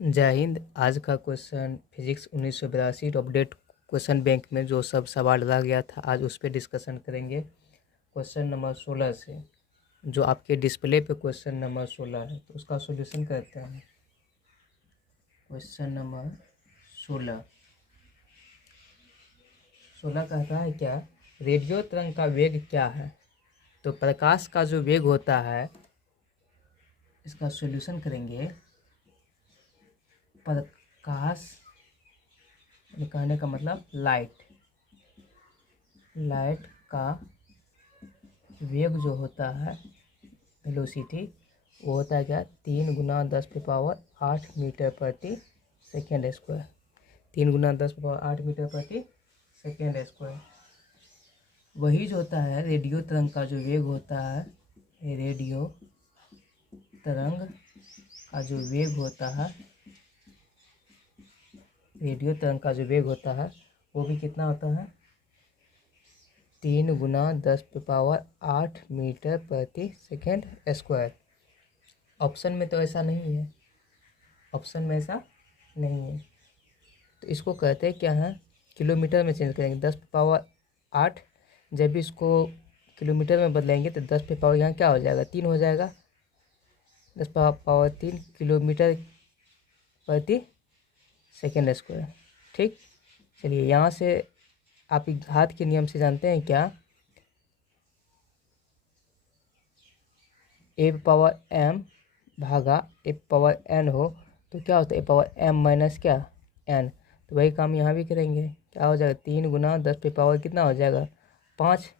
जय हिंद। आज का question physics 1982 update question bank में जो सब सवाल रह गया था, आज उस पर डिस्कशन करेंगे। क्वेश्चन नंबर 16 से, जो आपके डिस्प्ले पे क्वेश्चन नंबर 16 है, तो उसका सॉल्यूशन करते हैं। क्वेश्चन नंबर 16 कहता है क्या, रेडियो तरंग का वेग क्या है। तो प्रकाश का जो वेग होता है, इसका सॉल्यूशन करेंगे। प्रकाश कहने का मतलब लाइट का वेग जो होता है, वेलोसिटी, वो होता है क्या, 3 × 10⁸ मीटर प्रति सेकेंड स्क्वायर। 3 × 10⁸ मीटर प्रति सेकेंड स्क्वायर। वही जो होता है रेडियो तरंग का जो वेग होता है, रेडियो तरंग का जो वेग होता है, रेडियो तरंग का जो वेग होता है, वो भी कितना होता है, 3 × 10⁸ मीटर प्रति सेकेंड स्क्वायर। ऑप्शन में तो ऐसा नहीं है, ऑप्शन में ऐसा नहीं है, तो इसको कहते हैं क्या है, किलोमीटर में चेंज करेंगे। 10⁸ जब भी इसको किलोमीटर में बदलेंगे तो 10⁸ यहाँ क्या हो जाएगा, 3 हो जाएगा। 10⁻³ किलोमीटर प्रति सेकेंड स्क्वायर। ठीक, चलिए यहाँ से आप घात के नियम से जानते हैं क्या, a⁻m भागा a⁻n हो तो क्या होता है, a⁻m - क्या, n। तो वही काम यहाँ भी करेंगे। क्या हो जाएगा, 3 × 10⁻, कितना हो जाएगा, 5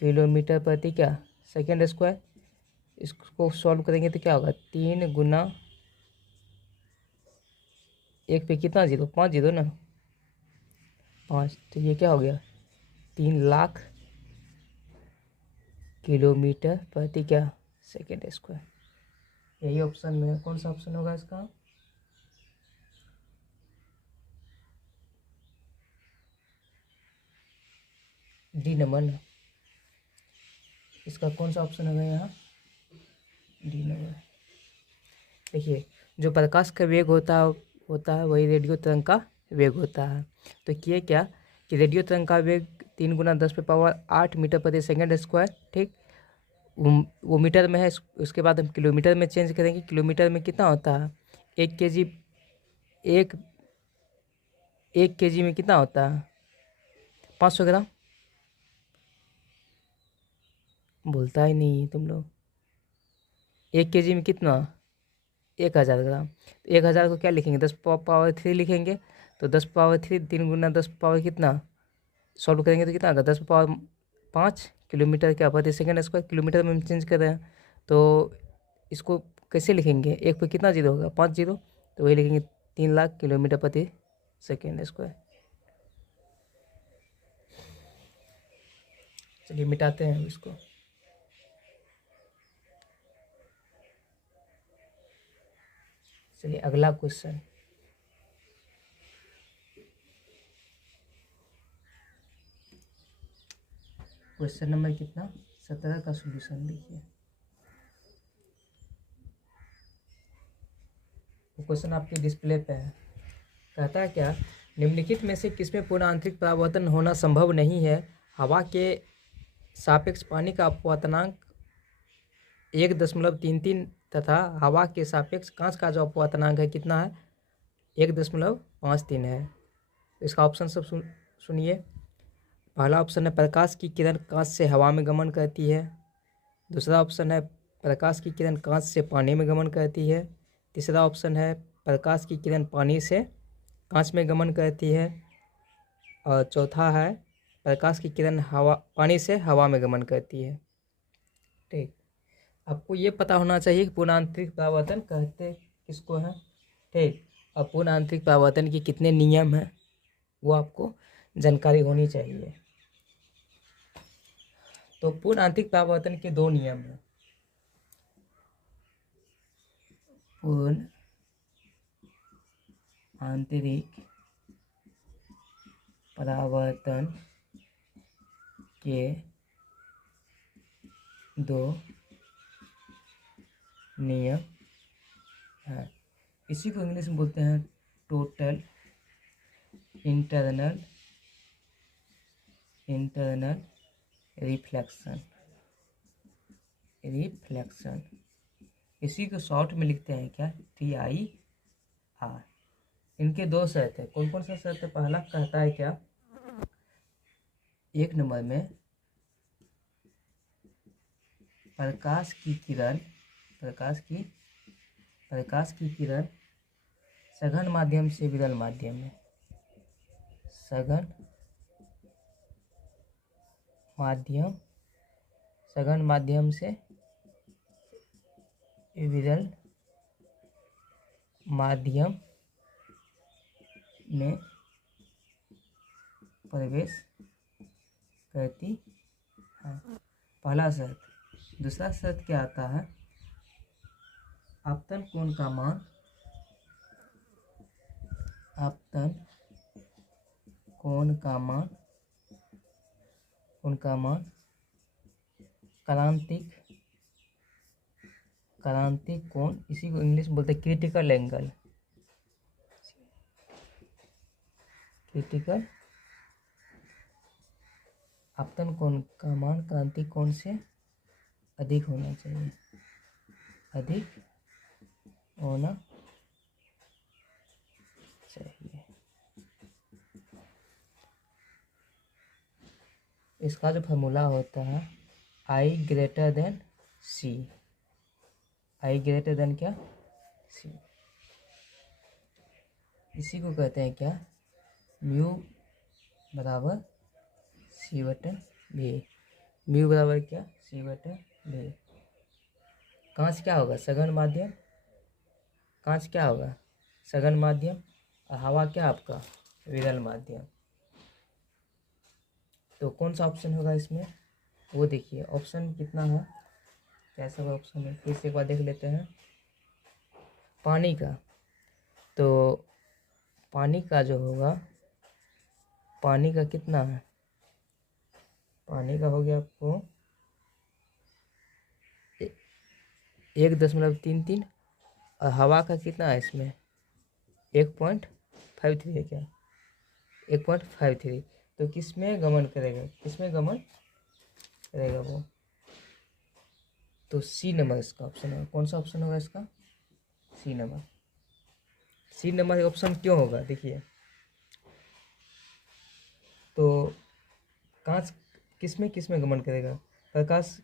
किलोमीटर प्रति क्या, सेकेंड स्क्वायर। इसको सॉल्व करेंगे तो क्या होगा, 3 × 1 पे कितना जीरो, 5 जीरो ना, 5। तो ये क्या हो गया, 3 लाख किलोमीटर प्रति क्या, सेकेंड स्क्वायर। यही ऑप्शन में कौन सा ऑप्शन होगा इसका, डी नंबर ना। इसका कौन सा ऑप्शन होगा यहाँ, डी नंबर। देखिए, जो प्रकाश का वेग होता है वही रेडियो तरंग का वेग होता है। तो किए क्या कि रेडियो तरंग का वेग 3 × 10⁸ मीटर प्रति सेकेंड स्क्वायर। ठीक, वो मीटर में है, उसके बाद हम किलोमीटर में चेंज करेंगे। किलोमीटर में कितना होता है, 1 kg, एक kg में कितना होता है, 500 ग्राम। बोलता ही नहीं है तुम लोग। 1 kg में कितना, 1000 ग्राम। तो 1000 को क्या लिखेंगे, 10⁻³ लिखेंगे। तो 10⁻³ 3 × 10⁻, कितना, सॉल्व करेंगे तो कितना आएगा, 10⁻5 किलोमीटर क्या प्रति सेकेंड स्क्वायर। किलोमीटर में हम चेंज कर रहे हैं, तो इसको कैसे लिखेंगे, एक पे कितना जीरो होगा, 5 जीरो। तो वही लिखेंगे 3 लाख किलोमीटर प्रति सेकेंड स्क्वायर। चलिए मिटाते हैं इसको। चलिए अगला क्वेश्चन, क्वेश्चन नंबर कितना, 17 का सॉल्यूशन देखिए। तो क्वेश्चन आपके डिस्प्ले पे है। कहता है क्या, निम्नलिखित में से किसमें पूर्ण आंतरिक परावर्तन होना संभव नहीं है। हवा के सापेक्ष पानी का अपवर्तनांक 1.33 तथा हवा के सापेक्ष कांच का जो अपवर्तनांक है कितना है, 1.53 है। इसका ऑप्शन सब सुनिए। पहला ऑप्शन है, प्रकाश की किरण कांच से हवा में गमन करती है। दूसरा ऑप्शन है, प्रकाश की किरण कांच से पानी में गमन करती है। तीसरा ऑप्शन है, प्रकाश की किरण पानी से कांच में गमन करती है। और चौथा है, प्रकाश की किरण पानी से हवा में गमन करती है। ठीक, आपको ये पता होना चाहिए कि पूर्ण आंतरिक परावर्तन कहते किसको है। ठीक, और पूर्ण आंतरिक परावर्तन के कितने नियम हैं वो आपको जानकारी होनी चाहिए। तो पूर्ण आंतरिक परावर्तन के 2 नियम हैं। पूर्ण आंतरिक परावर्तन के 2 नियम हैं। इसी को इंग्लिश में बोलते हैं टोटल इंटरनल रिफ्लेक्शन। इसी को शॉर्ट में लिखते हैं क्या, TIR। इनके दो शर्त है। कौन कौन सा शर्त है? पहला कहता है क्या, एक नंबर में प्रकाश की किरण सघन माध्यम से विरल माध्यम में, सघन माध्यम से विरल माध्यम में प्रवेश करती है, पहला शर्त। दूसरा शर्त क्या आता है, आपतन कोण का मान क्रांतिक कोण, इसी को इंग्लिश में बोलते हैं क्रिटिकल एंगल। आपतन कोण का मान क्रांतिक कोण से अधिक होना चाहिए, इसका जो फार्मूला होता है I ग्रेटर देन C, क्या, C। इसी को कहते हैं क्या, म्यू बराबर C/V। म्यू बराबर क्या, C/V। कांच क्या होगा, सघन माध्यम, और हवा क्या आपका, विरल माध्यम। तो कौन सा ऑप्शन होगा इसमें, वो देखिए। ऑप्शन कितना है, कैसा ऑप्शन है, फिर से एक बार देख लेते हैं। पानी का, तो पानी का जो होगा, पानी का कितना है, पानी का हो गया आपको 1.33, और हवा का कितना है इसमें 1.53 है क्या, 1.53। तो किस में गमन करेगा, वो, तो C नंबर इसका ऑप्शन है। कौन सा ऑप्शन होगा इसका, C नंबर ऑप्शन क्यों होगा, देखिए। तो कांच किस में गमन करेगा, प्रकाश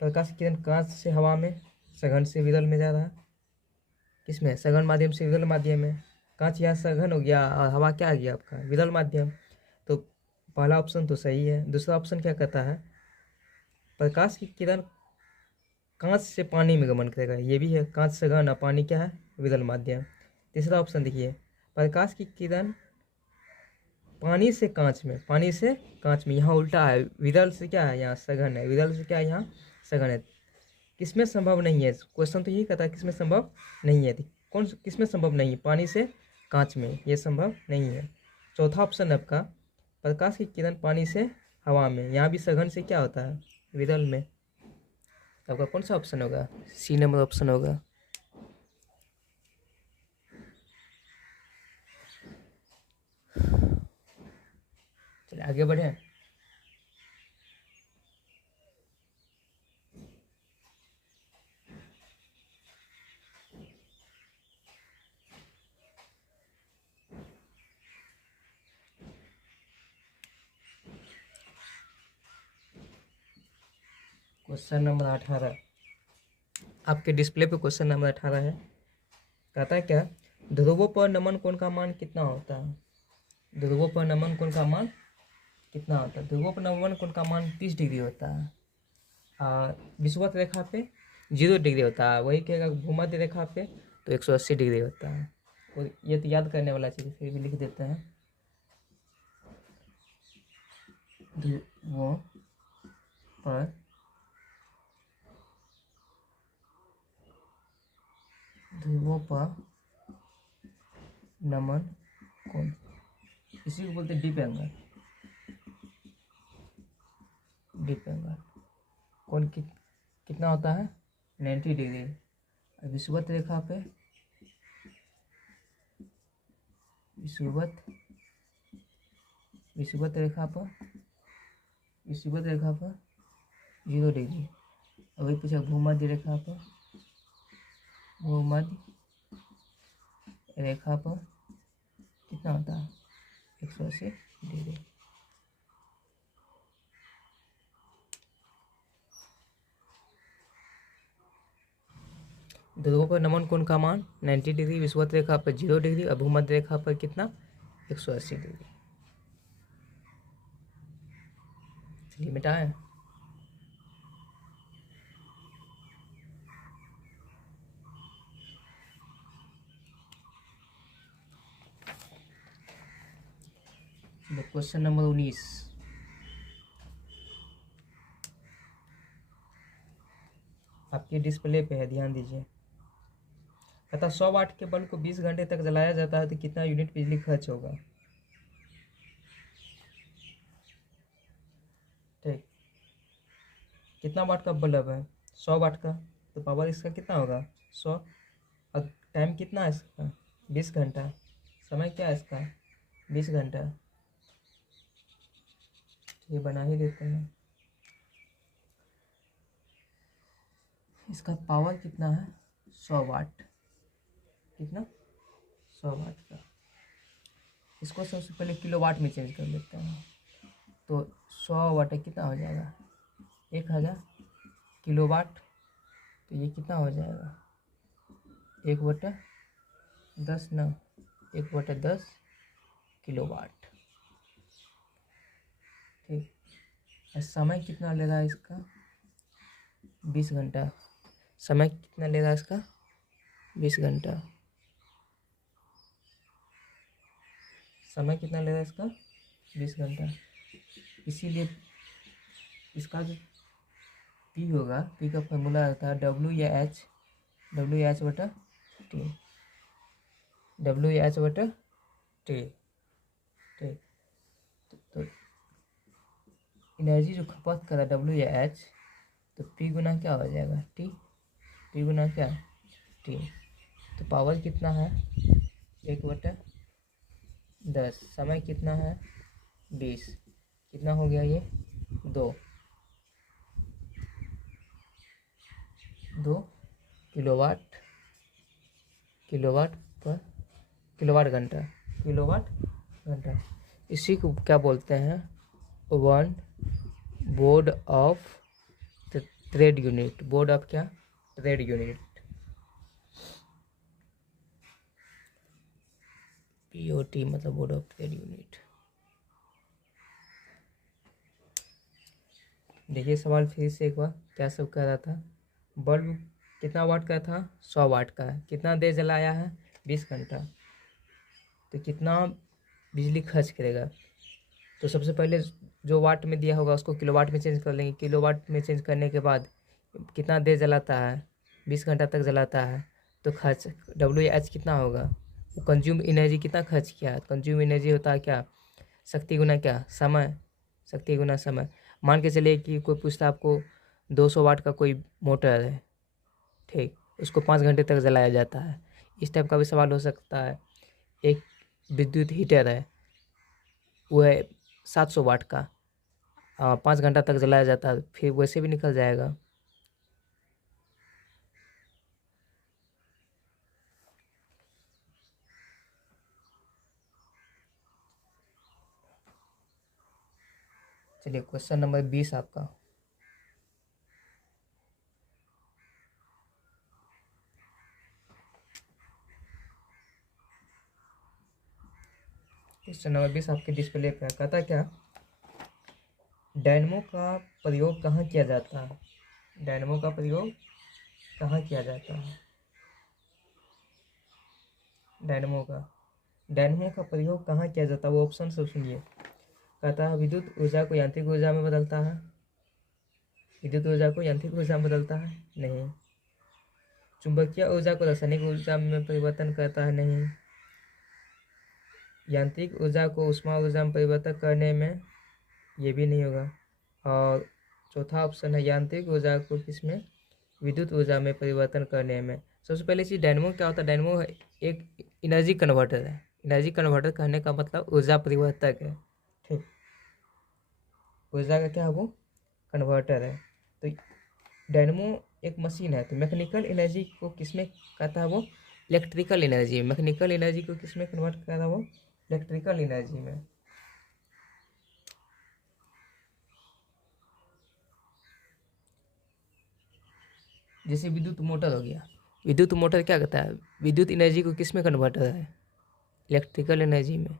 की किरण कांच से हवा में सघन से विरल में जा रहा है, किसमें, सघन माध्यम से विरल माध्यम में। कांच यहाँ सघन हो गया और हवा क्या आ गया आपका, विरल माध्यम। तो पहला ऑप्शन तो सही है। दूसरा ऑप्शन क्या कहता है, प्रकाश की किरण कांच से पानी में गमन करेगा, ये भी है, कांच सघन और पानी क्या है, विरल माध्यम। तीसरा ऑप्शन देखिए, प्रकाश की किरण पानी से कांच में, यहाँ उल्टा है, विरल से क्या है, यहाँ सघन है, विरल से क्या है, यहाँ सघन है। किसमें संभव नहीं है, क्वेश्चन तो यही कहता है किसमें संभव नहीं है, किसमें संभव नहीं है, पानी से कांच में, ये संभव नहीं है। चौथा ऑप्शन है आपका, प्रकाश की किरण पानी से हवा में, यहाँ भी सघन से क्या होता है, विरल में। तो आपका कौन सा ऑप्शन होगा, C नंबर ऑप्शन होगा। चलिए आगे बढ़े। क्वेश्चन नंबर 18 आपके डिस्प्ले पे क्वेश्चन नंबर 18 है। कहता है क्या, ध्रुवों पर नमन कोण का मान कितना होता है, ध्रुवों पर नमन कोण का मान कितना होता है। ध्रुवों पर नमन कोण का मान 30 डिग्री होता है, और विषुवत रेखा पे 0 डिग्री होता है। वही कहेगा भूमध्य रेखा पे तो 180 डिग्री होता है। और ये तो याद करने वाला चीज़, फिर भी लिख देते हैं। ध्रुवों पर नमन कोण, इसी को बोलते हैं डीप एंगल। कोण कितना होता है, 90 डिग्री। विषुवत रेखा पे विषुवत विषुवत रेखा पर 0 डिग्री। अभी पूछा भूमध्य रेखा पर कितना होता है 180 डिग्री। ध्रुवों पर नमन कोण का मान 90 डिग्री, विषुवत रेखा पर 0 डिग्री और भूमध्य रेखा पर कितना 180 डिग्री। चलिए मिटाएं। क्वेश्चन नंबर 19 आपके डिस्प्ले पे है, ध्यान दीजिए। कहता 100 वाट के बल्ब को 20 घंटे तक जलाया जाता है तो कितना यूनिट बिजली खर्च होगा। ठीक, कितना वाट का बल्ब है 100 वाट का, तो पावर इसका कितना होगा 100। और टाइम कितना है इसका 20 घंटा। समय क्या है इसका 20 घंटा। ये बना ही देते हैं। इसका पावर कितना है 100 वाट। कितना 100 वाट का। इसको सबसे पहले किलोवाट में चेंज कर लेते हैं। तो 100 वाट कितना हो जाएगा 1000 किलोवाट। तो ये कितना हो जाएगा 1/10 ना 1/10 किलोवाट। ठीक, और समय कितना ले रहा है इसका 20 घंटा। समय कितना ले रहा है इसका 20 घंटा। समय कितना ले रहा है इसका 20 घंटा। इसीलिए इसका जो पी होगा, पी का फॉर्मूला रहता है डब्ल्यू या एच बटा टी। ठीक, तो एनर्जी जो खपत करा डब्ल्यू या एच, तो पी गुना क्या हो जाएगा टी। पी गुना क्या टी। तो पावर कितना है 1/10। समय कितना है 20। कितना हो गया ये 2 किलोवाट घंटा। इसी को क्या बोलते हैं 1 board of trade unit. Board of क्या ट्रेड यूनिट। POT मतलब बोर्ड ऑफ ट्रेड यूनिट। देखिए सवाल फिर से एक बार क्या सब कह रहा था। बल्ब कितना वाट का था 100 वाट का है। कितना देर जलाया है 20 घंटा। तो कितना बिजली खर्च करेगा। तो सबसे पहले जो वाट में दिया होगा उसको किलोवाट में चेंज कर लेंगे। किलोवाट में चेंज करने के बाद कितना देर जलाता है 20 घंटा तक जलाता है। तो खर्च WH कितना होगा। वो कंज्यूम एनर्जी कितना खर्च किया है। कंज्यूम एनर्जी होता है क्या शक्ति गुना क्या समय। शक्ति गुना समय। मान के चलिए कि कोई पूछता आपको 200 वाट का कोई मोटर है, ठीक, उसको 5 घंटे तक जलाया जाता है। इस टाइप का भी सवाल हो सकता है। एक विद्युत हीटर है, वो है 700 वाट का, 5 घंटा तक जलाया जाता है, फिर वैसे भी निकल जाएगा। चलिए क्वेश्चन नंबर 20 आपका। क्वेश्चन नंबर 20 आपके डिस्प्ले पे कहता क्या डायनमो का प्रयोग कहाँ किया जाता है। डायनमो का प्रयोग कहाँ किया जाता है। डायनमो का प्रयोग कहाँ किया जाता है। वो ऑप्शन सब सुनिए। कहता है विद्युत ऊर्जा को यांत्रिक ऊर्जा में बदलता है। विद्युत ऊर्जा को यांत्रिक ऊर्जा में बदलता है नहीं। चुंबकीय ऊर्जा को रासायनिक ऊर्जा में परिवर्तन करता है नहीं। यांत्रिक ऊर्जा को ऊष्मा ऊर्जा में परिवर्तन करने में, ये भी नहीं होगा। और चौथा ऑप्शन है यांत्रिक ऊर्जा को किसमें विद्युत ऊर्जा में परिवर्तन करने में। सबसे पहले चीज़ डायनमो क्या होता है। डायनमो एक एनर्जी कन्वर्टर है। एनर्जी कन्वर्टर कहने का मतलब ऊर्जा परिवर्तक है। ठीक, ऊर्जा का क्या है वो कन्वर्टर है। तो डायनमो एक मशीन है। तो मैकेनिकल एनर्जी को किसमें कहता है वो इलेक्ट्रिकल एनर्जी। मैकेनिकल एनर्जी को किसमें कन्वर्ट करता है वो इलेक्ट्रिकल एनर्जी में। जैसे विद्युत मोटर हो गया, विद्युत मोटर क्या करता है, विद्युत एनर्जी को किस में कन्वर्ट है, इलेक्ट्रिकल एनर्जी में।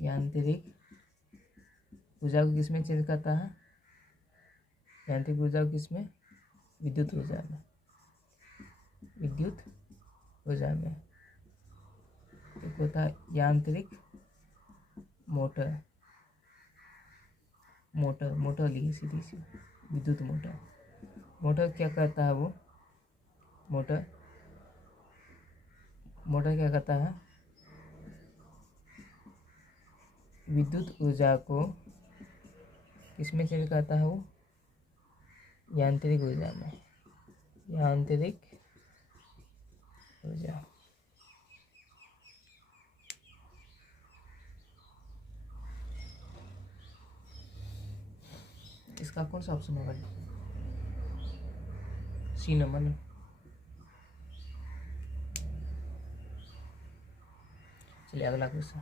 यांत्रिक ऊर्जा को किस में चेंज करता है, यांत्रिक ऊर्जा को किस में, विद्युत ऊर्जा में, विद्युत ऊर्जा में। एक होता है यांत्रिक मोटर, मोटर मोटर लिखी सीधी सी, विद्युत मोटर। मोटर क्या करता है वो, मोटर मोटर क्या करता है, विद्युत ऊर्जा को किसमें चेंज करता है वो, यांत्रिक ऊर्जा में, यांत्रिक ऊर्जा। इसका कौन सा ऑप्शन होगा, सी नंबर ना। चलिए अगला क्वेश्चन।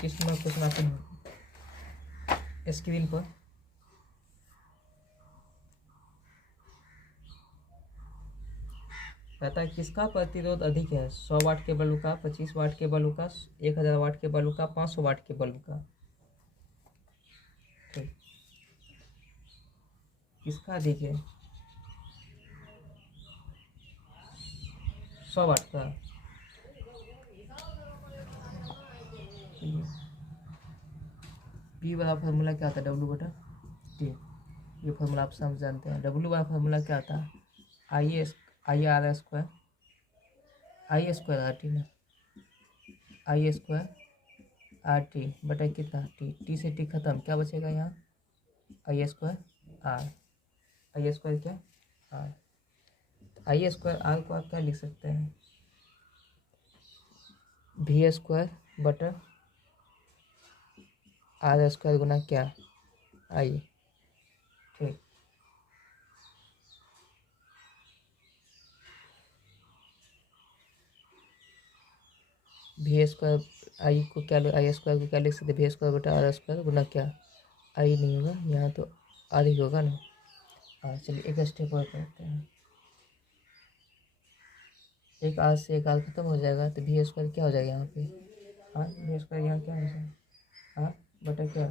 किस नंबर क्वेश्चन आते हैं स्क्रीन पर। कहता है किसका प्रतिरोध अधिक है, 100 वाट के बल्ब का, 25 वाट के बल्ब का, 1000 वाट के बल्ब का, 500 वाट के बल्ब का। ठीक, किसका अधिक है, 100 वाट का। पी वाला फार्मूला क्या आता है, डब्ल्यू बटा टी। ये फार्मूला आप सब जानते हैं। डब्ल्यू वाला फार्मूला क्या आता है, I R square, I square R T ना, आई स्क्वायर आर टी बटा कितना टी, टी से टी खत्म, क्या बचेगा यहाँ, आई स्क्वायर आर, आई स्क्वायर क्या आर। आई स्क्वायर आर को आप क्या लिख सकते हैं, भी स्क्वायर बटा आर स्क्वायर गुना क्या आई। ठीक, भी स्क्वायर आई को क्या, आई स्क्वायर को क्या लिख सकते, भी स्क्वायर बटा आर स्क्वायर गुना क्या, आई नहीं होगा यहाँ तो आर ही होगा ना। हाँ चलिए एक स्टेप और करते हैं। एक आर से एक आर खत्म हो जाएगा तो भी स्क्वायर क्या हो जाएगा यहाँ पे, हाँ भी स्क्वायर यहाँ क्या हो जाएगा, हाँ बटा क्या,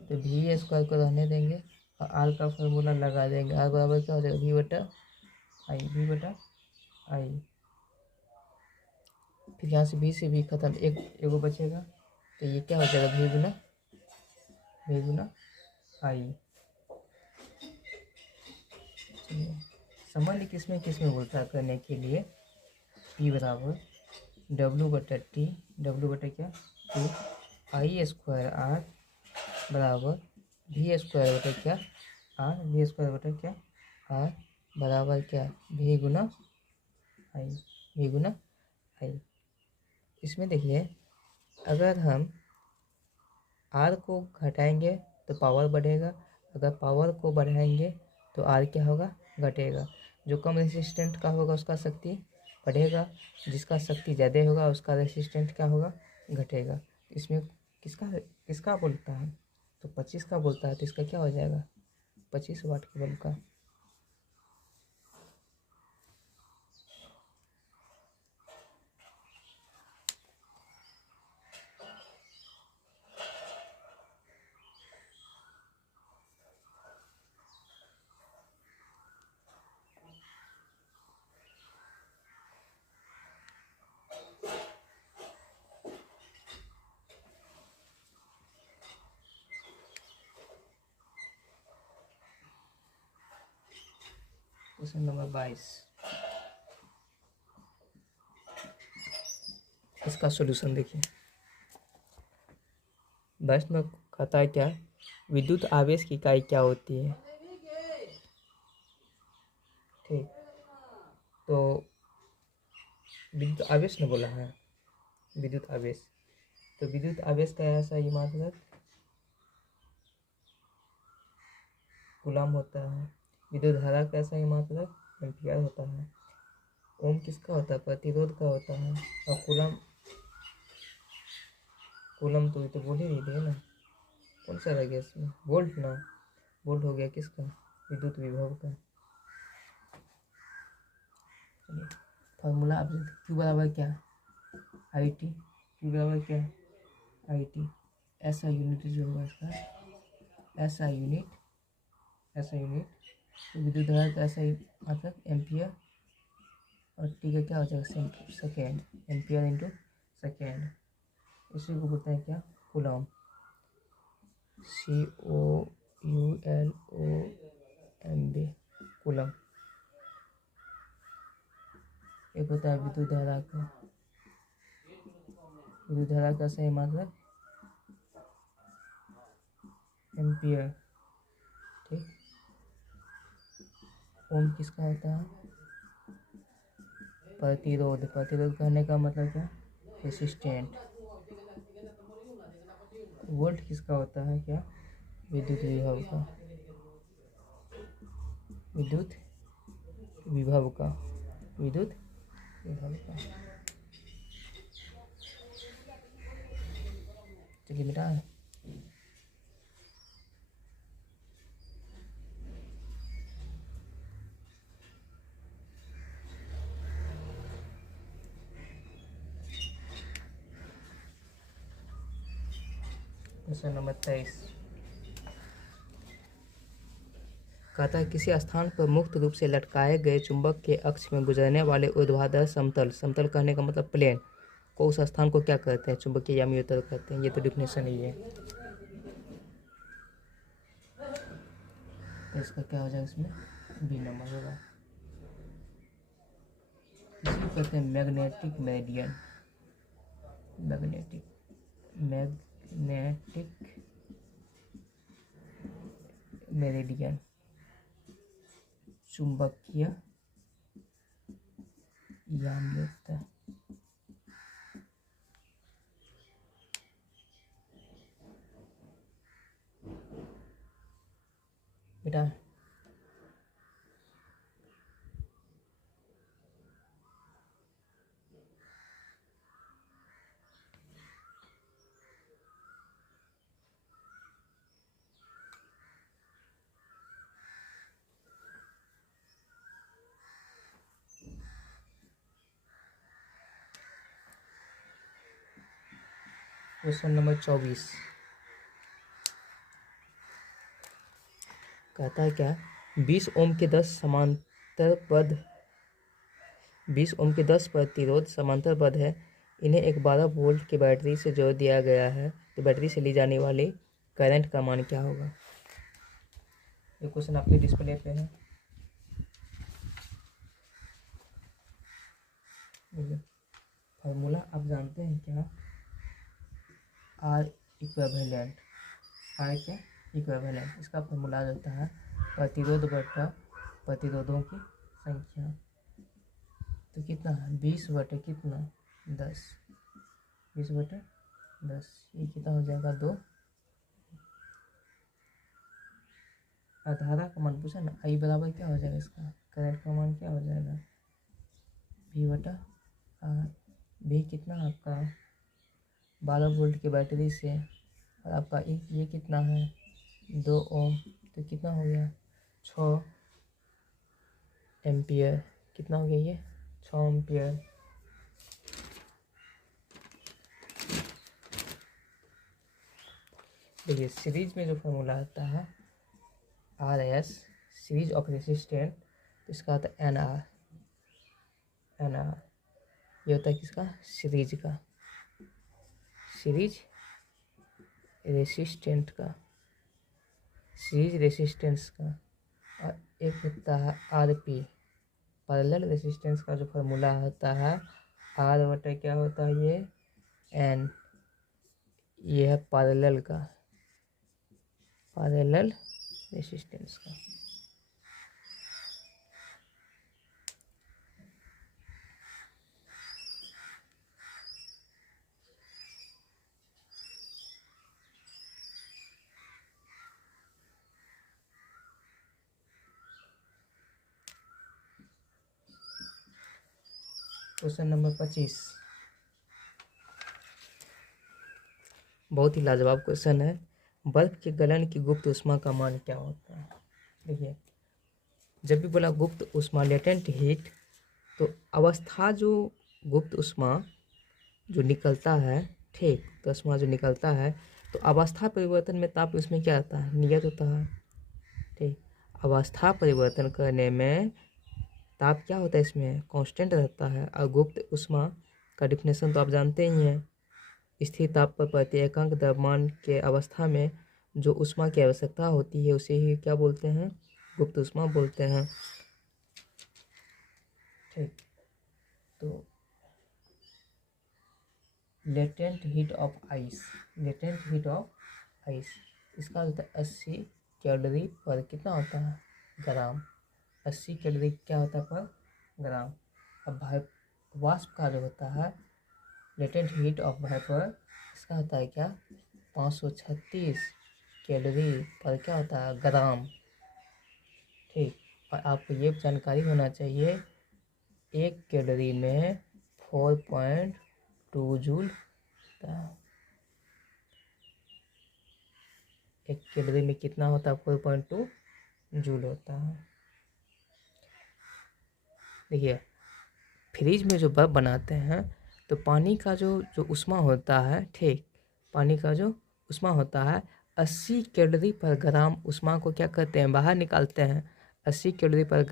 तो भी स्क्वायर को रहने देंगे और आर का फॉर्मूला लगा देंगे। आर बराबर क्या हो जाएगा, भी बटा आई, भी बटा आई। फिर यहाँ से भी खत्म, एक एगो बचेगा तो ये क्या हो जाएगा, भी गुना आई। चलिए संबंध किसमें बोलता करने के लिए, पी बराबर डब्लू बटा टी, डब्लू बटा क्या टी, आई स्क्वायर आर बराबर भी स्क्वायर बटा क्या आर, भी स्क्वायर बटा क्या आर बराबर क्या, भी गुना आई, भी गुना आई। इसमें देखिए अगर हम आर को घटाएंगे तो पावर बढ़ेगा, अगर पावर को बढ़ाएंगे तो आर क्या होगा, घटेगा। जो कम रेसिस्टेंट का होगा उसका शक्ति बढ़ेगा, जिसका शक्ति ज़्यादा होगा उसका रेसिस्टेंट क्या होगा, घटेगा। इसमें किसका किसका बोलता है, तो 25 का बोलता है, तो इसका क्या हो जाएगा, 25 वाट के बल्ब का। क्वेश्चन नंबर 22, इसका सॉल्यूशन देखिए। 22 में कहता है क्या, विद्युत आवेश की इकाई क्या होती है। ठीक, तो विद्युत आवेश ने बोला है, विद्युत आवेश, तो विद्युत आवेश का ऐसा ही मतलब कूलम होता है। विद्युत धारा का ऐसा ही मतलब एम्पियर होता है। ओम किसका होता है, प्रतिरोध का होता है। और कूलम, कूलम तो बोल ही नहीं दिए ना, कौन सा रह गया इसमें, वोल्ट ना, वोल्ट हो गया किसका, विद्युत विभव का। चलिए फॉर्मूला आप क्यू बराबर क्या, आई टी, क्यू बराबर क्या, आई टी, ऐसा यूनिट जो होगा इसका, ऐसा यूनिट, ऐसा यूनिट, तो विद्युत धारा का ऐसा ही मतलब एम्पियर, और टी का क्या हो जाएगा, सेकेंड, एम्पियर इंटू सेकेंड, इसी को बोलते हैं क्या, कूलम, COULOMB, कूलम। एक होता है विद्युत धारा का, विद्युत धारा का सही मतलब एम्पियर। ठीक, ओम किसका होता है, प्रतिरोध, प्रतिरोध कहने का मतलब क्या, रेसिस्टेंट। वोल्ट किसका होता है क्या, विद्युत विभव का, विद्युत विभव का, विद्युत विभव का। चलिए बेटा, क्वेश्चन नंबर 23, कहता है किसी स्थान पर मुक्त रूप से लटकाए गए चुंबक के अक्ष में गुजरने वाले ऊर्ध्वाधर समतल, समतल कहने का मतलब प्लेन, को उस स्थान को क्या कहते हैं, चुंबकीय यामी उत्तर कहते हैं। ये तो डिफिनेशन ही है, तो इसका क्या हो जाएगा, इसमें बी नंबर होगा। इसी को कहते हैं magnetic meridian, magnetic, magnetic meridian, चुंबकीय याम्यता। बेटा क्वेश्चन नंबर 24, कहता है क्या, 20 ओम के 10 समांतर पद, 20 ओम के 10 प्रतिरोध समांतर पद है, इन्हें एक 12 वोल्ट की बैटरी से जोड़ दिया गया है, तो बैटरी से ली जाने वाली करंट का मान क्या होगा। ये क्वेश्चन आपके डिस्प्ले पे है, फॉर्मूला आप जानते हैं क्या, आर इक्विवेलेंट, आर क्या, इक्विवेलेंट, इसका फॉर्मूला रहता है प्रतिरोध बटा प्रतिरोधों की संख्या। तो कितना है, 20 बटे कितना, 10, 20 बटे 10, ये कितना हो जाएगा, 2। धारा का मान पूछा ना, आई बराबर क्या हो जाएगा, इसका करंट का मान क्या हो जाएगा, V बटा आर। भी कितना आपका 12 वोल्ट की बैटरी से, और आपका ये कितना है, 2 ओम, तो कितना हो गया, 6 एम्पियर, कितना हो गया ये, 6 एम्पियर। देखिए सीरीज में जो फॉर्मूला आता है RS, सीरीज ऑफ रेसिस्टेंट, तो इसका आता है NR, NR, ये होता है किसका, सीरीज का, सीरीज रेसिस्टेंट का, सीरीज रेसिस्टेंस का। और एक होता है RP, पैरेलल रेजिस्टेंस का जो फार्मूला होता है R बटा क्या होता है ये N, ये है पैरेलल का, पैरेलल रेजिस्टेंस का। क्वेश्चन नंबर 25, बहुत ही लाजवाब क्वेश्चन है। बर्फ के गलन की गुप्त ऊष्मा का मान क्या होता है? देखिए, जब भी बोला गुप्त ऊष्मा लेटेंट हीट, तो अवस्था जो गुप्त ऊष्मा जो निकलता है, ठीक, तो ऊष्मा जो निकलता है, तो अवस्था परिवर्तन में ताप उसमें क्या आता है? नियत होता है। ठीक, अवस्था परिवर्तन करने में ताप क्या होता है? इसमें कांस्टेंट रहता है। और गुप्त ऊष्मा का डिफिनेशन तो आप जानते ही हैं, स्थिर ताप पर प्रति एकांक द्रव्यमान के अवस्था में जो ऊष्मा की आवश्यकता होती है उसे ही क्या बोलते हैं? गुप्त ऊष्मा बोलते हैं। ठीक, तो latent heat of ice, latent heat of ice, इसका होता है 80 कैलोरी पर कितना होता है? ग्राम। 80 कैलोरी क्या होता है पर ग्राम। अब वाष्प का जो होता है लेटेंट हीट ऑफ वेपर, इसका होता है क्या? 536 कैलोरी पर क्या होता है? ग्राम। ठीक, और आपको ये जानकारी होना चाहिए, 1 कैलोरी में 4.2 जूल होता है। 1 कैलोरी में कितना होता है? 4.2 जूल होता है। देखिए, फ्रिज में जो बर्फ बनाते हैं तो पानी का जो ऊष्मा होता है, ठीक, पानी का जो ऊष्मा होता है 80 कैलोरी पर ग्राम ऊष्मा को क्या करते हैं? बाहर निकालते हैं। 80 कैलोरी पर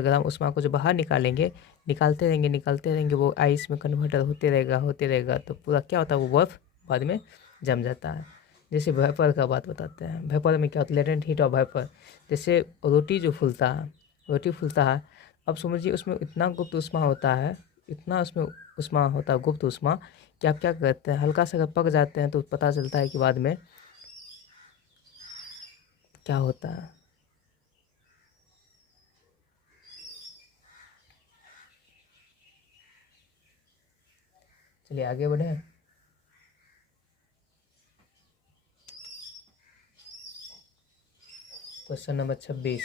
ग्राम ऊष्मा को जो बाहर निकालेंगे, निकालते रहेंगे, वो आइस में कन्वर्टर होते रहेगा, तो पूरा क्या होता है? वो बर्फ बाद में जम जाता है। जैसे वेपर का बात बताते हैं, वेपर में क्या होता है? Latent heat of vapour. जैसे रोटी फूलता है, अब समझिए उसमें इतना गुप्त ऊष्मा होता है, इतना उसमें ऊष्मा होता है, गुप्त ऊष्मा, कि आप क्या करते हैं? हल्का सा अगर पक जाते हैं तो पता चलता है कि बाद में क्या होता है। चलिए आगे बढ़े। क्वेश्चन नंबर 26,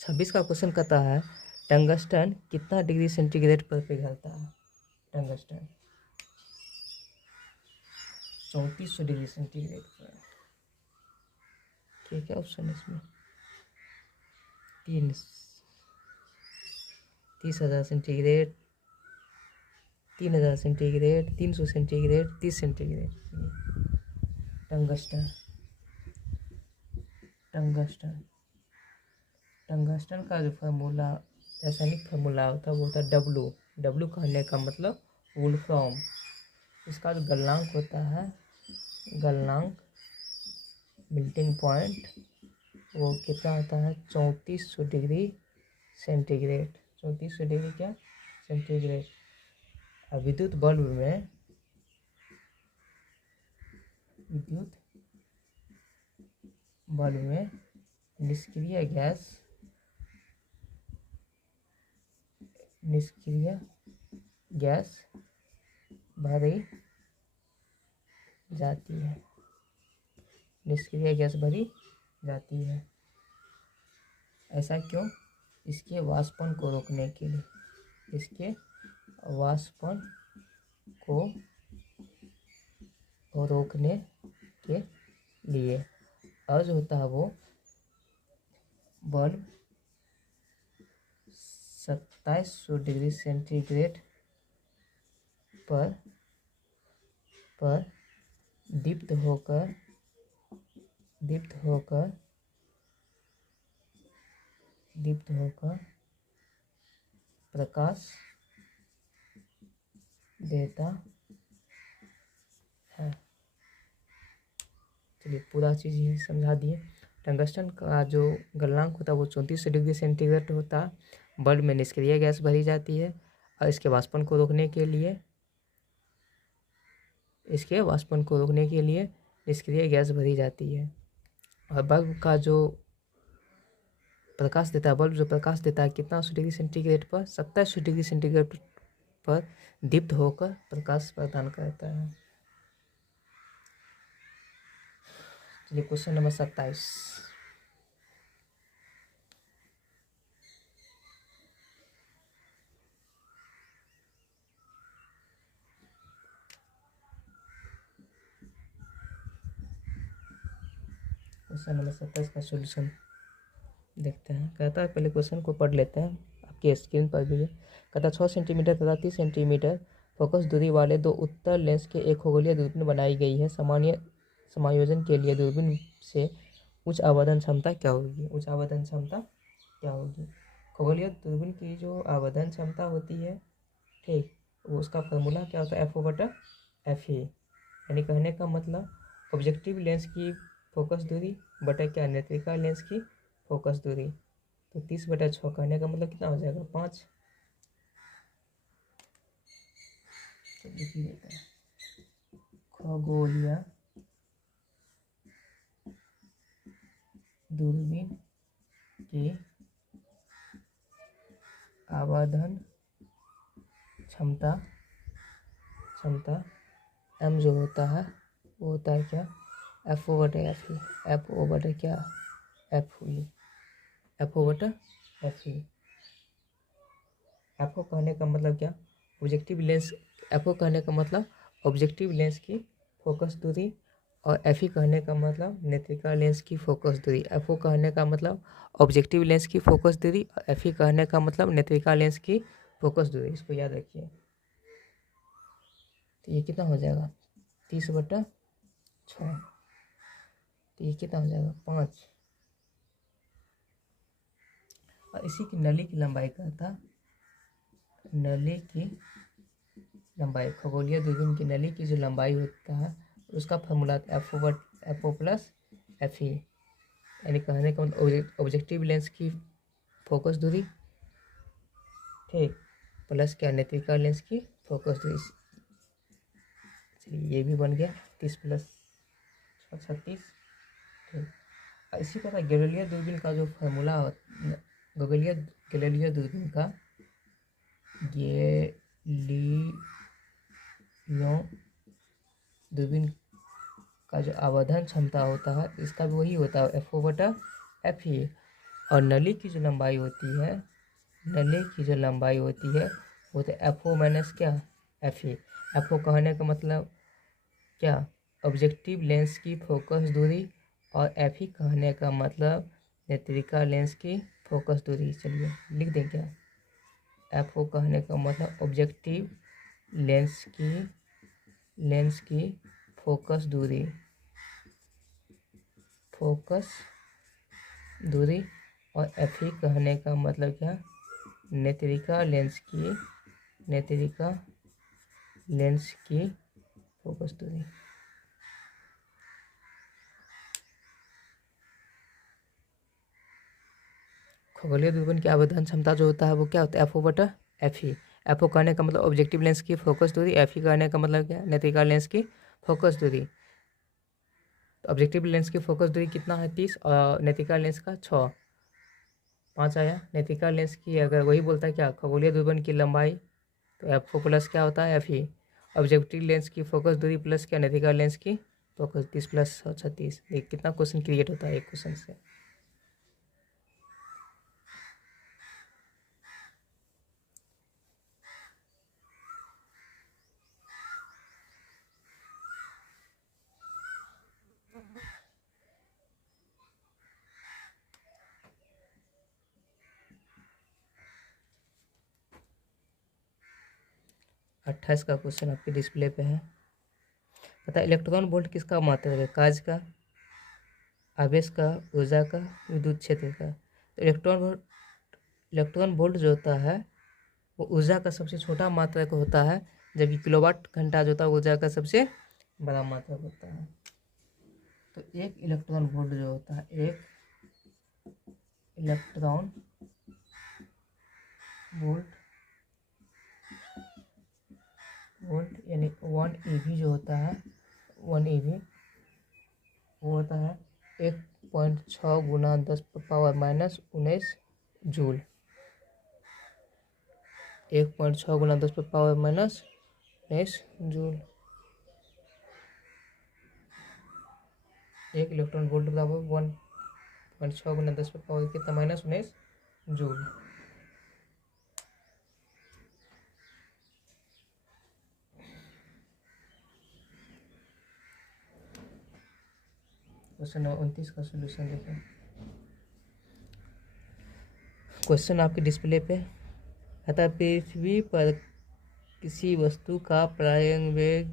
26 का क्वेश्चन कहता है टंगस्टन कितना डिग्री सेंटीग्रेड पर पिघलता है? टंगस्टन 3400 डिग्री सेंटीग्रेड पर। क्या ऑप्शन है इसमें? 30,000 centigrade, 3,000 centigrade, 300 centigrade, 30 centigrade. Tungsten tungsten tungsten का जो फार्मूला, रासायनिक फार्मूला होता है वो होता है डब्लू कहने का मतलब वुल्फ्राम। इसका जो गलनांक होता है, गलनांक मेल्टिंग पॉइंट, वो कितना होता है? 3400 डिग्री सेंटीग्रेड। 3400 डिग्री क्या? सेंटीग्रेड। और विद्युत बल्ब में निष्क्रिय गैस भरी जाती है, निष्क्रिय गैस भरी जाती है। ऐसा क्यों? इसके वाष्पन को रोकने के लिए, इसके वाष्पन को रोकने के लिए। और जो होता है वो बल्ब 2700 डिग्री सेंटीग्रेड पर दीप्त होकर प्रकाश देता है। चलिए पूरा चीज़ ही समझा दिए। टंगस्टन का जो गलनांक होता है वो 34 डिग्री सेंटीग्रेड होता है। बल्ब में निष्क्रिय गैस भरी जाती है और इसके वाष्पन को रोकने के लिए निष्क्रिय गैस भरी जाती है। और बल्ब जो प्रकाश देता है कितना 100 डिग्री सेंटीग्रेड पर, 27 डिग्री सेंटीग्रेड पर दीप्त होकर प्रकाश प्रदान करता है। चलिए क्वेश्चन नंबर 27। क्वेश्चन नंबर 27 का सॉल्यूशन देखते हैं। कहता है पहले क्वेश्चन को पढ़ लेते हैं, आपकी स्क्रीन पर भी है। कहता 6 सेंटीमीटर तथा 30 सेंटीमीटर फोकस दूरी वाले दो उत्तल लेंस के एक खगोलीय दूरबीन बनाई गई है। सामान्य समायोजन के लिए दूरबीन से उच्च आवर्धन क्षमता क्या होगी? उच्च आवर्धन क्षमता क्या होगी? खगोलीय दूरबीन की जो आवर्धन क्षमता होती है, ठीक, वो उसका फॉर्मूला क्या होता है? F/F यानी कहने का मतलब ऑब्जेक्टिव लेंस की फोकस दूरी बटा क्या, नेत्रिका लेंस की फोकस दूरी। तो 30/6 कहने का मतलब कितना हो जाएगा? 5। तो लिख ही देते हैं। खगोलीय दूरबीन की आवर्धन क्षमता m जो होता है वो होता है क्या? F/F। F/F क्या? F/F। F कहने का मतलब क्या? Objective lens. F कहने का मतलब ऑब्जेक्टिव लेंस की फोकस दूरी और F कहने का मतलब नेत्रिका लेंस की फोकस दूरी। F कहने का मतलब ऑब्जेक्टिव लेंस की फोकस दूरी और F कहने का मतलब नेत्रिका लेंस की फोकस दूरी। इसको याद रखिए। तो ये कितना हो जाएगा? 30/6। तो ये कितना हो जाएगा? 5। और इसी की नली की लंबाई कहता, नली की लंबाई, खगोलीय दूरबीन की नली की जो लंबाई होता है उसका फॉर्मूला F/F यानी कहने का मतलब ऑब्जेक्टिव लेंस की फोकस दूरी, ठीक, प्लस क्या, नेत्रिका लेंस की फोकस दूरी। चलिए ये भी बन गया 30 + 36, ठीक। इसी तरह गैलीलियो दूरबीन का जो फॉर्मूला गैलीलियो दूरबीन का दूरबीन का जो आवर्धन क्षमता होता है इसका भी वही होता है F/F ही। और नली की जो लंबाई होती है वो तो F/O - क्या, F। F/O कहने का मतलब क्या, ऑब्जेक्टिव लेंस की फोकस दूरी और F कहने का मतलब नेत्रिका लेंस की फोकस दूरी। चलिए लिख दें क्या? F/O कहने का मतलब ऑब्जेक्टिव लेंस की फोकस दूरी और F कहने का मतलब क्या, नेत्रिका लेंस की फोकस दूरी। खगोलीय दूरबीन की आवर्धन क्षमता जो होता है वो क्या होता है? F/F। F कहने का मतलब ऑब्जेक्टिव लेंस की फोकस दूरी, F कहने का मतलब क्या, नेत्रिका लेंस की फोकस दूरी। तो ऑब्जेक्टिव लेंस की फोकस दूरी कितना है? 30 और नेत्रिका लेंस का 6, 5 आया। नेत्रिका लेंस की अगर वही बोलता है क्या, खगोलीय दूरबीन की लंबाई, तो F प्लस क्या होता है? F। ऑब्जेक्टिव लेंस की फोकस दूरी प्लस क्या, नेत्रिका लेंस की फोकस, 30 + 36। देख कितना क्वेश्चन क्रिएट होता है एक क्वेश्चन से। अट्ठाईस का क्वेश्चन आपके डिस्प्ले पे है। पता है इलेक्ट्रॉन वोल्ट किसका मात्रक है? कार्य का, आवेश का, ऊर्जा का, विद्युत क्षेत्र का। तो इलेक्ट्रॉन वोल्ट जो होता है वो ऊर्जा का सबसे छोटा मात्रक होता है, जबकि किलोवाट घंटा जो होता है ऊर्जा का सबसे बड़ा मात्रक होता है। तो एक इलेक्ट्रॉन वोल्ट जो होता है, एक इलेक्ट्रॉन वोल्ट यानी 1 eV जो होता है, 1 eV वो होता है 1.6 गुना 10⁻⁻19 जूल। 1.6 गुना 10⁻⁻19 जूल। एक इलेक्ट्रॉन वोल्ट बराबर 1.6 गुना 10⁻⁻19 जूल। क्वेश्चन 29 का सोल्यूशन देखें। क्वेश्चन आपके डिस्प्ले पे। अतः पृथ्वी पर किसी वस्तु का पलायन वेग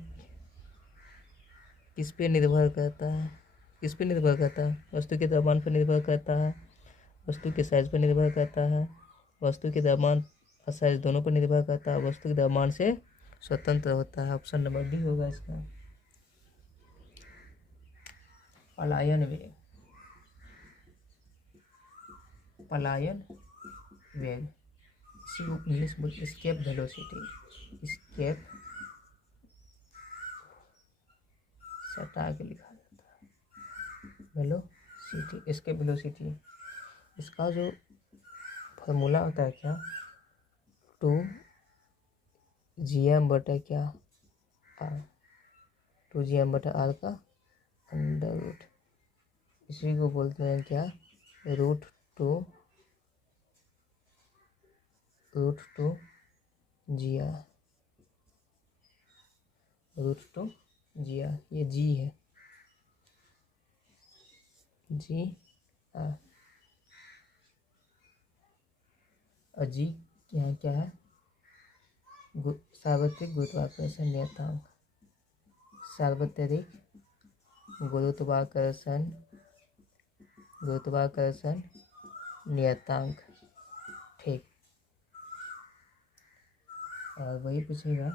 किस पे निर्भर करता है? किस पे निर्भर करता है? वस्तु के द्रव्यमान पर निर्भर करता है, वस्तु के साइज पर निर्भर करता है, वस्तु के द्रव्यमान और साइज दोनों पर निर्भर करता है, वस्तु के द्रव्यमान से स्वतंत्र होता है। ऑप्शन नंबर डी होगा इसका। पलायन वेग, पलायन वेग इसी को इंग्लिश में एस्केप वेलोसिटी, एस्केप सटा के लिखा जाता है वेलोसिटी, एस्केप वेलोसिटी। इसका जो फॉर्मूला होता है क्या, 2gm/क्या r, 2gm/r का अंडर रूट, इसी को बोलते हैं क्या, √2 gr, √2 gr। ये g है, g r, और g यहाँ क्या है, सार्वत्रिक गुरुत्वाकर्षण नियतांक, सार्वत्रिक गुरुत्वाकर्षण नियतांक। ठीक, और वही पूछेगा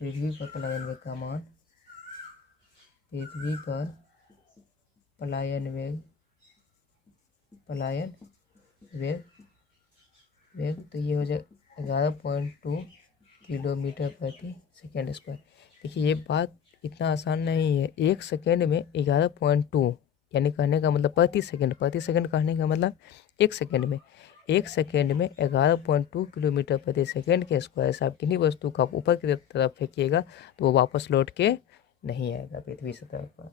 पृथ्वी पर पलायन वेग का मान, पृथ्वी पर पलायन वेग तो ये हो जाए 11.2 किलोमीटर प्रति सेकेंड स्क्वायर। देखिए ये बात इतना आसान नहीं है। 1 सेकेंड में 11.2 यानी कहने का मतलब प्रति सेकेंड कहने का मतलब 1 सेकेंड में 11.2 किलोमीटर प्रति सेकेंड के स्क्वायर से आप किन्हीं वस्तु का ऊपर की तरफ फेंकिएगा तो वो वापस लौट के नहीं आएगा पृथ्वी सतह पर।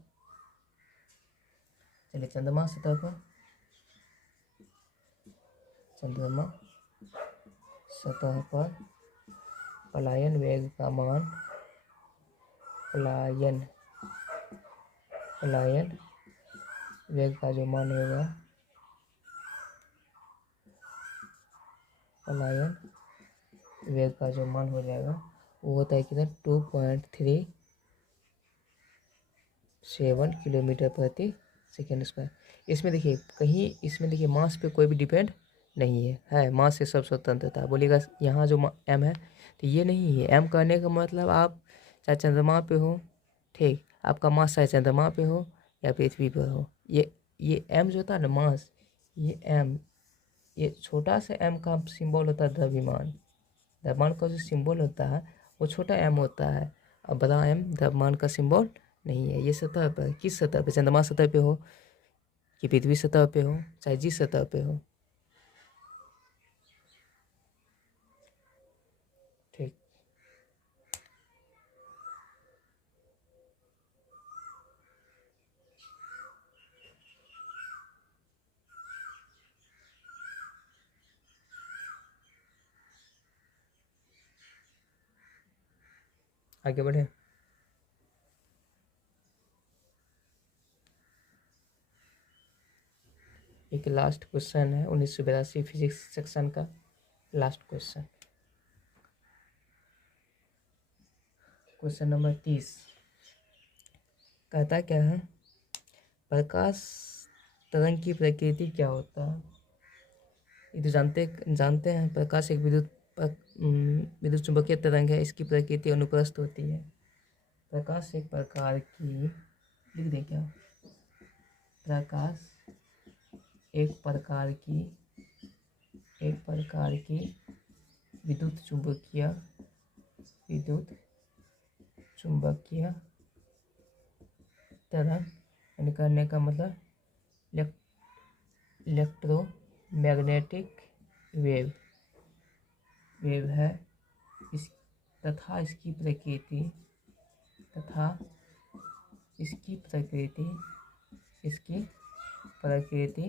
चलिए चंद्रमा सतह पर, चंद्रमा सतह पर पलायन वेग का मान, पलायन वेग का जो मान होगा, पलायन वेग का जो मान हो जाएगा वो होता है किधर 2.37 किलोमीटर प्रति सेकेंड स्क्वायर। इसमें देखिए कहीं इसमें देखिए मास पे कोई भी डिपेंड नहीं है मास से सब स्वतंत्रता। बोलिएगा यहाँ जो m है तो ये नहीं है। m कहने का मतलब आप चाहे चंद्रमा पे हो, ठीक, आपका मास चाहे चंद्रमा पे हो या पृथ्वी पर हो, ये m जो होता है ना मास, ये m, ये छोटा सा m का सिंबल होता है द्रव्यमान। द्रव्यमान का जो सिंबल होता है वो छोटा m होता है और बड़ा m द्रव्यमान का सिंबल नहीं है। ये सतह पर, किस सतह पे, चंद्रमा सतह पे हो कि पृथ्वी सतह पे हो, चाहे जिस सतह पे हो। ठीक, आगे बढ़े। एक लास्ट क्वेश्चन है 1982 फिजिक्स सेक्शन का लास्ट क्वेश्चन, क्वेश्चन नंबर 30। कहता क्या है, प्रकाश तरंग की प्रकृति क्या होता है? ये तो जानते हैं प्रकाश एक विद्युत चुंबकीय तरंग है। इसकी प्रकृति अनुप्रस्थ होती है। प्रकाश एक प्रकार की, लिख दें क्या, प्रकाश एक प्रकार की विद्युत चुंबकीय तरंग निकलने का मतलब इलेक्ट्रोमैग्नेटिक वेव है। इस तथा इसकी प्रकृति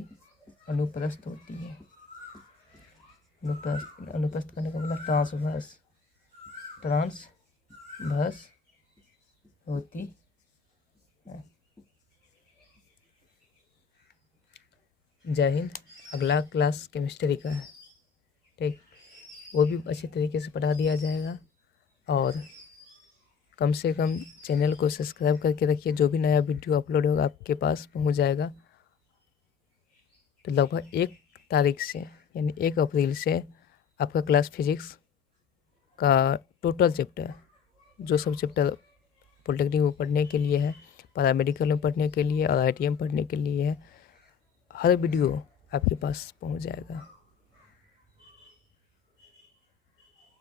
अनुप्रस्थ होती है। अनुप्रस्थ करने का मतलब ट्रांसवर्स होती है। जय हिंद। अगला क्लास केमिस्ट्री का है, ठीक, वो भी अच्छे तरीके से पढ़ा दिया जाएगा। और कम से कम चैनल को सब्सक्राइब करके रखिए, जो भी नया वीडियो अपलोड होगा आपके पास पहुंच जाएगा। तो लगभग 1 तारीख से यानी 1 अप्रैल से आपका क्लास फिजिक्स का टोटल चैप्टर, जो सब चैप्टर पॉलिटेक्निक में पढ़ने के लिए है, पैरामेडिकल में पढ़ने के लिए और IIT में पढ़ने के लिए है, हर वीडियो आपके पास पहुंच जाएगा।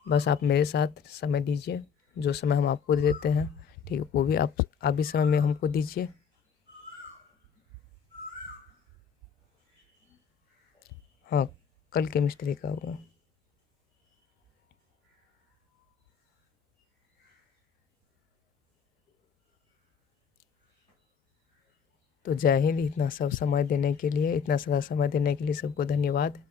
बस आप मेरे साथ समय दीजिए, जो समय हम आपको देते हैं, ठीक, वो भी आप भी समय में हमको दीजिए। हाँ, कल केमिस्ट्री का होगा। तो जय हिंद। इतना सारा समय देने के लिए सबको धन्यवाद।